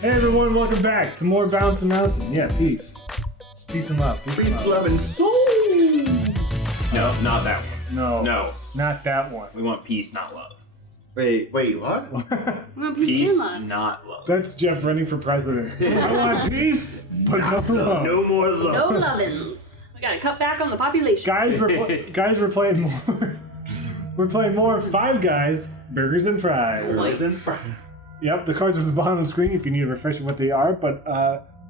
Hey everyone, welcome back to more BouncinMouncin. Yeah, peace. Peace and love. Peace, love, and soul. No, not that one. No. Not that one. We want peace, not love. Wait, what? We want Peace, and love. not love. That's Jeff running for president. I want peace, but no love. No more love. No lovin's. We gotta cut back on the population. Guys, we're playing more. We're playing more Five Guys, Burgers and Fries. Yep, the cards are at the bottom of the screen if you need a refresher what they are, but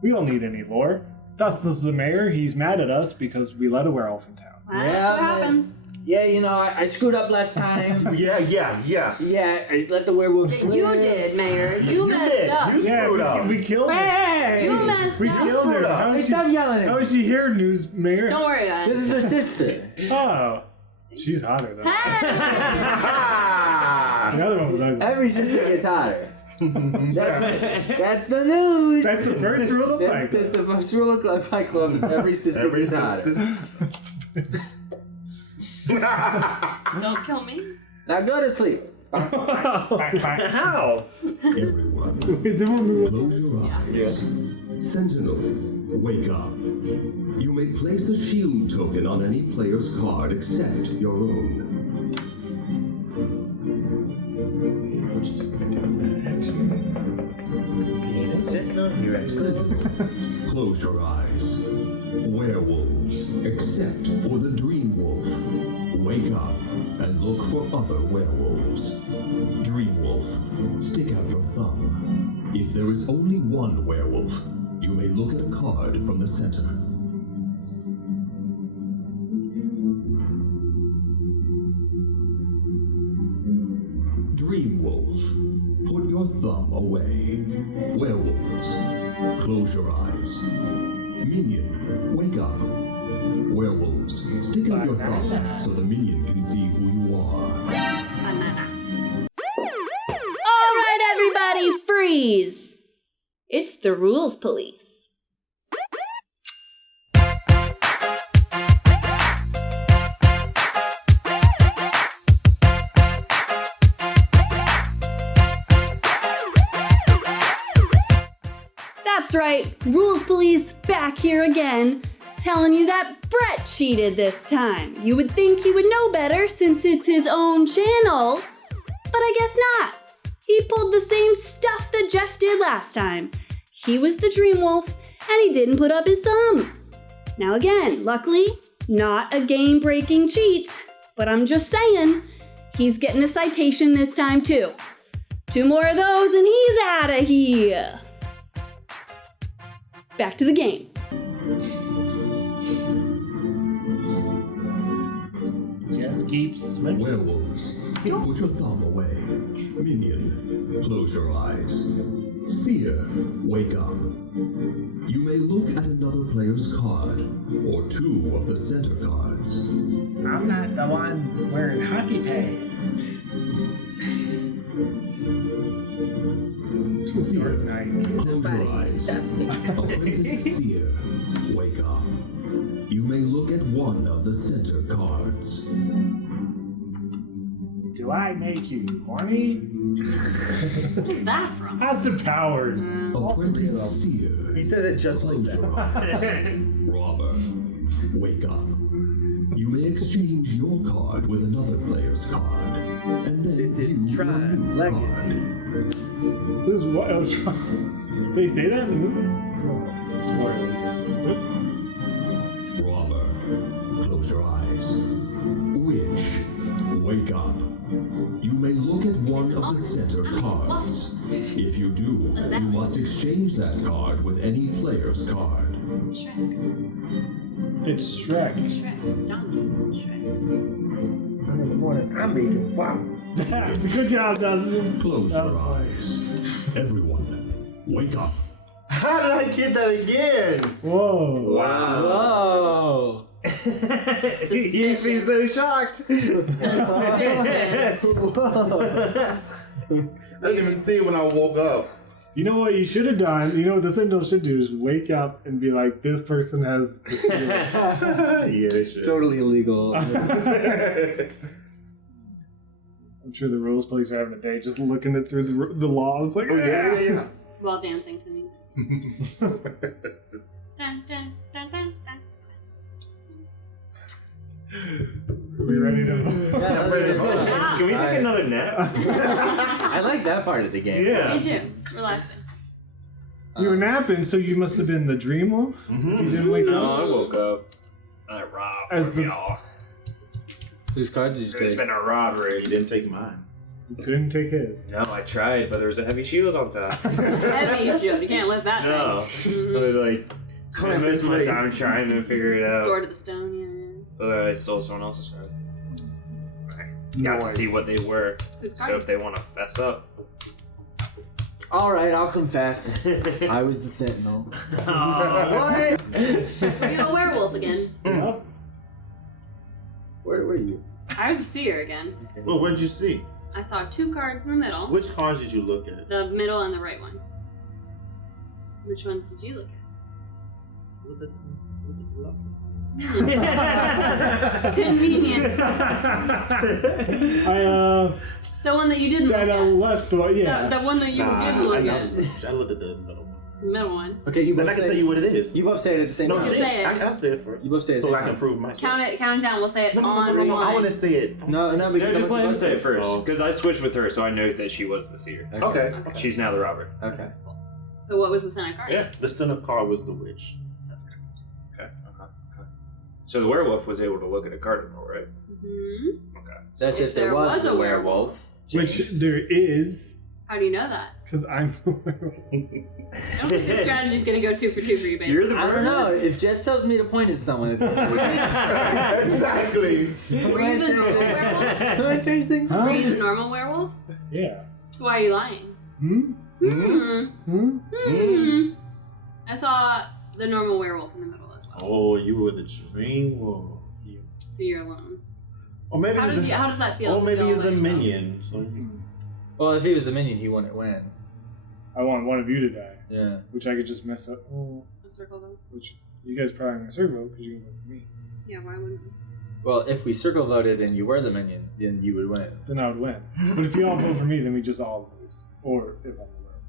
we don't need any lore. Dustin's the mayor. He's mad at us because we let a werewolf in town. That's what happens. Yeah, you know, I screwed up last time. Yeah. Yeah, I let the werewolf Yeah, you did, Mayor. You messed up. You screwed up. We killed her. Hey! You messed We up. killed her. How Hey, is stop yelling at How me. is she here, news mayor? Don't worry about This it. is her sister. Oh, she's hotter though. Hey! The other one was ugly. Every sister gets hotter. That's the news. That's the first rule of Fight That's Club. the first rule of Fight Club is every sister gets hotter. Don't kill me. Now go to sleep. How? Everyone, Is it one close your eyes. Sentinel, wake up. You may place a shield token on any player's card except your own. Sentinel, close your eyes. Werewolves, except for the Dream Wolf. Wake up and look for other werewolves. Dream Wolf, stick out your thumb. If there is only one werewolf, you may look at a card from the center. Dream Wolf, put your thumb away. Werewolves, close your eyes. Minion, wake up. Werewolves, stick out your thumb so the minion can see who you are. All right, everybody, freeze. It's the rules police. That's right, rules police back here again, telling you that Brett cheated this time. You would think he would know better since it's his own channel, but I guess not. He pulled the same stuff that Jeff did last time. He was the Dream Wolf, and he didn't put up his thumb. Now again, luckily, not a game-breaking cheat, but I'm just saying, he's getting a citation this time too. 2 more of those and he's out of here. Back to the game. Just keep swimming. Werewolves, put your thumb away. Minion, close your eyes. Seer, wake up. You may look at another player's card, or 2 of the center cards. I'm not the one wearing hockey pants. Seer, Nice. close your eyes. Apprentice Seer, wake up. You may look at one of the center cards. Do I make you horny? What's that from? Austin Powers. Apprentice Seer, He said it just like close that. your eyes. Robber, wake up. You may exchange your card with another player's card, and then This view is your Tron new Legacy. card. This is what else? They say that in the movie? Spoilers. Robber, close your eyes. Witch, wake up. You may look at one of the center cards. If you do, you must exchange that card with any player's card. Shrek. It's Shrek. Shrek. It's Donkey. Shrek. I'm in the morning. I'm making wow. Good job, Dustin. Close That your was eyes. Everyone, wake up. How did I get that again? Whoa. Whoa. You seem so shocked. I didn't even see it when I woke up. You know what you should have done? You know what the Sentinel should do is wake up and be like, this person has the shield. Yeah, they should. Totally illegal. I'm sure the rules police are having a day just looking it through the laws. Like, Oh, yeah. While dancing to me. Dun, dun, dun, dun, dun. Are we ready to Can we take another nap? I like that part of the game. Yeah. Me too. It's relaxing. You were napping, so you must have been the dream wolf? You didn't wake No, up? I woke up. I robbed As the- y'all. Whose card did you It's take? been a robbery. You didn't take mine. You couldn't take his. No, I tried, but there was a heavy shield on top. Heavy shield. You can't lift that No. thing. I was like, I missed my time trying to figure it out. Sword of the Stone, yeah. But then I stole someone else's card. I got to see what they were. Whose card? So if they want to fess up. Alright, I'll confess. I was the Sentinel. What? You're a werewolf again. Yep. Where were you? I was the seer again. Well, what did you see? I saw 2 cards in the middle. Which cards did you look at? The middle and the right one. Which ones did you look at? Convenient. The one that you didn't look That at. left one, yeah. The one that you didn't look at. I looked at the middle one. The middle one. Okay, you Then both I can say tell you what it is. You both say it at the same No, time. shit. Say it. I'll say it first. You both say it at the So same I can time. prove myself. Count it down. We'll say it No, on I want one. to say it. No, No, because just let him say it first. Oh. Because I switched with her, so I know that she was the seer. Okay. She's now the robber. Okay. So what was the center card? Yeah. The center card was the witch. Okay. So the werewolf was able to look at a card roll, right? Mm-hmm. Okay. That's If if there there was was a a werewolf. Which James. there is, How do you know that? because I'm the werewolf. I don't think this strategy's gonna go 2 for 2 for you, baby. You're the I don't know. If Jeff tells me to point at someone, it's Exactly. Were you the normal werewolf? Do I change things? Huh? Were you the normal werewolf? Yeah. So why are you lying? Hmm? I saw the normal werewolf in the middle as well. Oh, you were the dream wolf. So you're alone. Or maybe How it's does, the, how does that feel? or to maybe feel it's the yourself? minion. So Well, if he was the minion, he wouldn't win. I want one of you to die, Yeah. which I could just mess up. A circle vote? Which you guys probably going to circle because you can vote for me. Yeah, why wouldn't we? Well, if we circle voted and you were the minion, then you would win. Then I would win. But if you all vote for me, then we just all lose. Or if I'm the werewolf.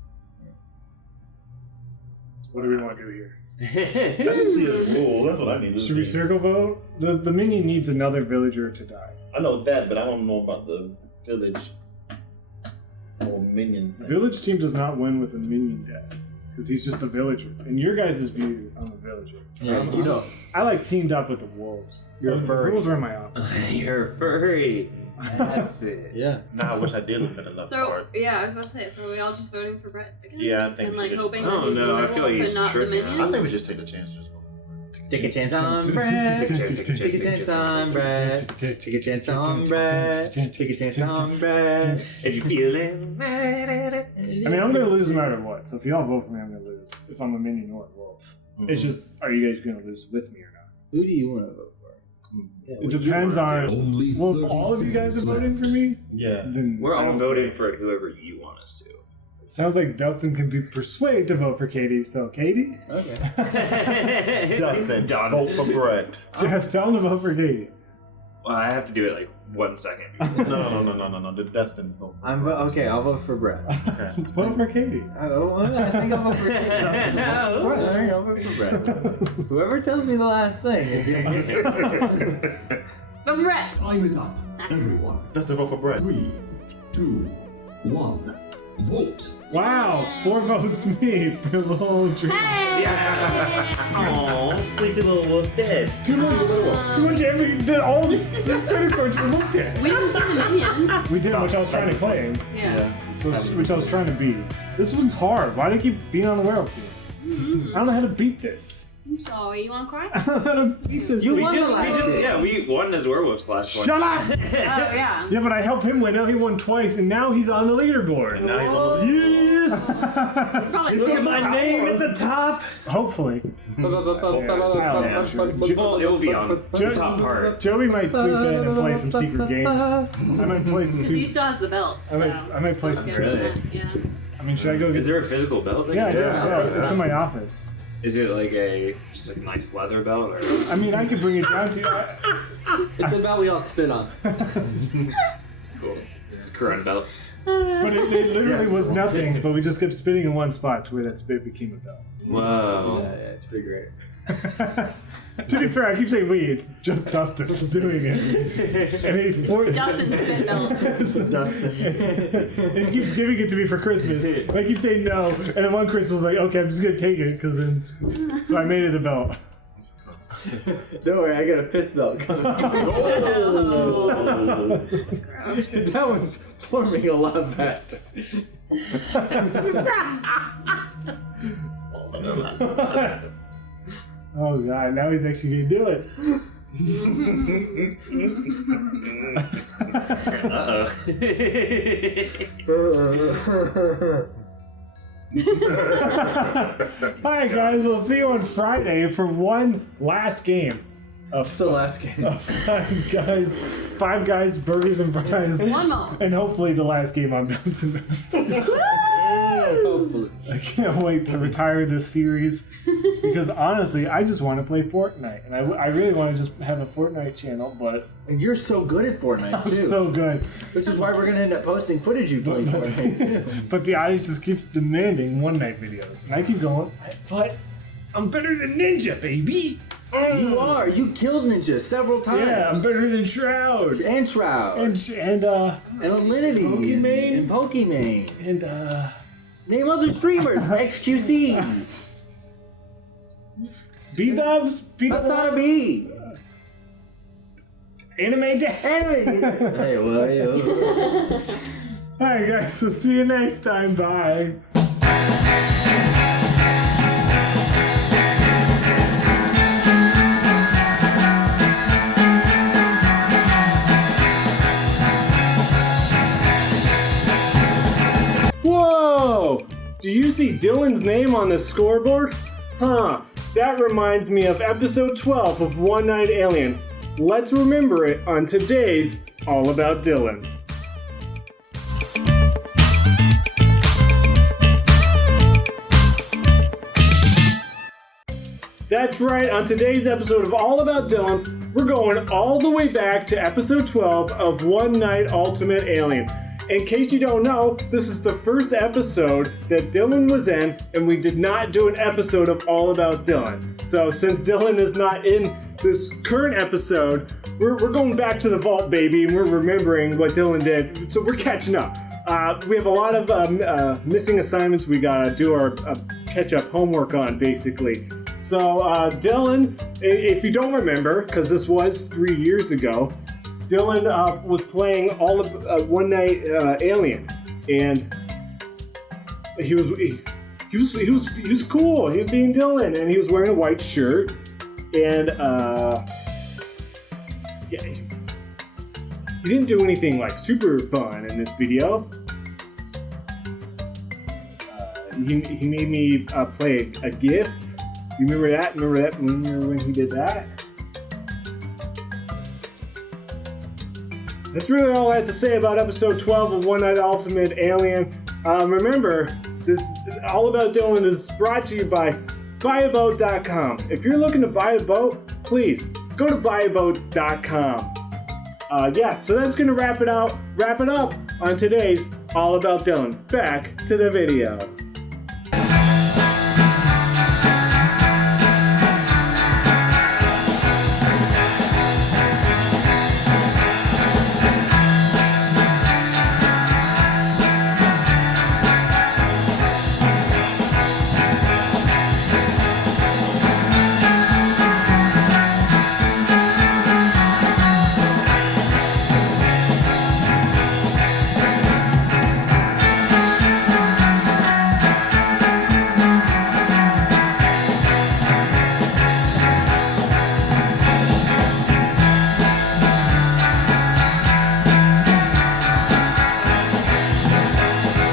So what do we want to do here? I just see a rule. That's what I need to Should we see. circle vote? The minion needs another villager to die. I know that, but I don't know about the village or minion. thing. Village team does not win with a minion death. Because he's just a villager. In your guys' view, I'm a villager. Yeah, you know. I like teamed up with the wolves. You're a The furry. rules are in my office. You're furry. That's it. Yeah. Nah, I wish I did look at the left So, card. yeah, I was about to say, so are we all just voting for Brett again? Yeah, I think And we like should just- hoping Oh, that he's no, the I werewolf feel like he's and not the tricking us. I minion? think we just take the chance. Just go. Take a chance on Brett. Take a chance on Brett. Take a chance on Brett. Take a chance on Brett. If you feeling. I mean, I'm going to lose no matter what. So if y'all vote for me, I'm going to lose. If I'm a minion or a wolf. It's just, are you guys going to lose with me or not? Who do you want to vote for? It depends on. Only Well, if 30 all of you guys are seconds voting left. for me, Yeah. then We're I all don't voting care. for whoever you want us to. It sounds like Dustin can be persuaded to vote for Katie. So, Katie? Okay. Dustin, Done. vote for Brett. Jeff, tell him to vote for Katie. Well, I have to do it like 1 second. No. The Dustin vote. For Okay, I'll vote for Brett. Okay. Vote for Katie. I think I'll vote for Brett. Alright, I'll vote for Brett. Whoever tells me the last thing is Vote for Brett! Time is up, everyone. Dustin, vote for Brett. 3, 2, 1. Vote. Wow, 4 votes me for the whole dream. Oh, sleepy little wolf dead. Too much all the center cards were looked at. We didn't see the minion. We did, which I was trying to claim, Yeah. which I was trying to beat. This one's hard. Why do they keep being on the werewolf team? I don't know how to beat this. I'm sorry, you wanna cry? I don't know how to beat this. You thing. won the last game. Yeah, we won as werewolfs last one. Shut up! Oh, yeah. Yeah, but I helped him win. Now he won twice, and now he's on the leaderboard. Now he's on the Yes! It's probably Look at my name at the top. Hopefully. Well, it will be on the top part. Joey might sweep in and play some secret games. I might play some He two. still has the belt, so. I might play some Get two. rid of Really? that, Yeah. I mean, should I go get? Is there a physical belt? Yeah, Yeah. it's in my office. Is it like just like a nice leather belt or? I mean, I could bring it down to you. It's about we all spit on. Cool. It's a Corona belt. But it literally was nothing, but we just kept spinning in one spot to where that spit became a bell. Whoa. Yeah, it's pretty great. To be fair, I keep saying we, it's just Dustin doing it. And he Dustin spit belt. Dustin. he keeps giving it to me for Christmas. And I keep saying no, and then one Christmas I was like, okay, I'm just gonna take it, so I made it the belt. Don't worry, I got a piss belt coming. That one's forming a lot faster. Oh god, now he's actually gonna do it. Alright guys, we'll see you on Friday for one last game of It's the last game. Five guys, burgers and fries. One more. And hopefully the last game on BouncinMouncin. Hopefully. I can't wait to retire this series because honestly, I just want to play Fortnite, and I really want to just have a Fortnite channel, but And you're so good at Fortnite, I'm too. so good. Which is why we're going to end up posting footage you playing Fortnite, too. But the audience just keeps demanding one night videos, and I keep going. But I'm better than Ninja, baby. You are. You killed Ninja several times. Yeah, I'm better than Shroud And Shroud. and Ulitmate. Pokimane. And Pokimane. and Name other streamers. XQC. B-Dubs. That's not a B. Anime Day. Anyway. Hey, well, yo. All right, guys. We'll see you next time. Bye. Whoa! Do you see Dylan's name on the scoreboard? Huh, that reminds me of episode 12 of One Night Alien. Let's remember it on today's All About Dylan. That's right, on today's episode of All About Dylan, we're going all the way back to episode 12 of One Night Ultimate Alien. In case you don't know, this is the first episode that Dylan was in, and we did not do an episode of All About Dylan. So since Dylan is not in this current episode, we're going back to the vault, baby, and we're remembering what Dylan did. So we're catching up. We have a lot of missing assignments we gotta do our catch-up homework on, basically. So Dylan, if you don't remember, because this was 3 years ago, Dylan was playing all of One Night Alien, and he was cool. He was being Dylan, and he was wearing a white shirt, and yeah, he didn't do anything like super fun in this video. He made me play a GIF. You remember that? Remember when he did that? That's really all I have to say about episode 12 of One Night Ultimate Alien. Remember, this All About Dylan is brought to you by buyaboat.com. If you're looking to buy a boat, please go to buyaboat.com. Yeah, so that's gonna wrap it up on today's All About Dylan. Back to the video.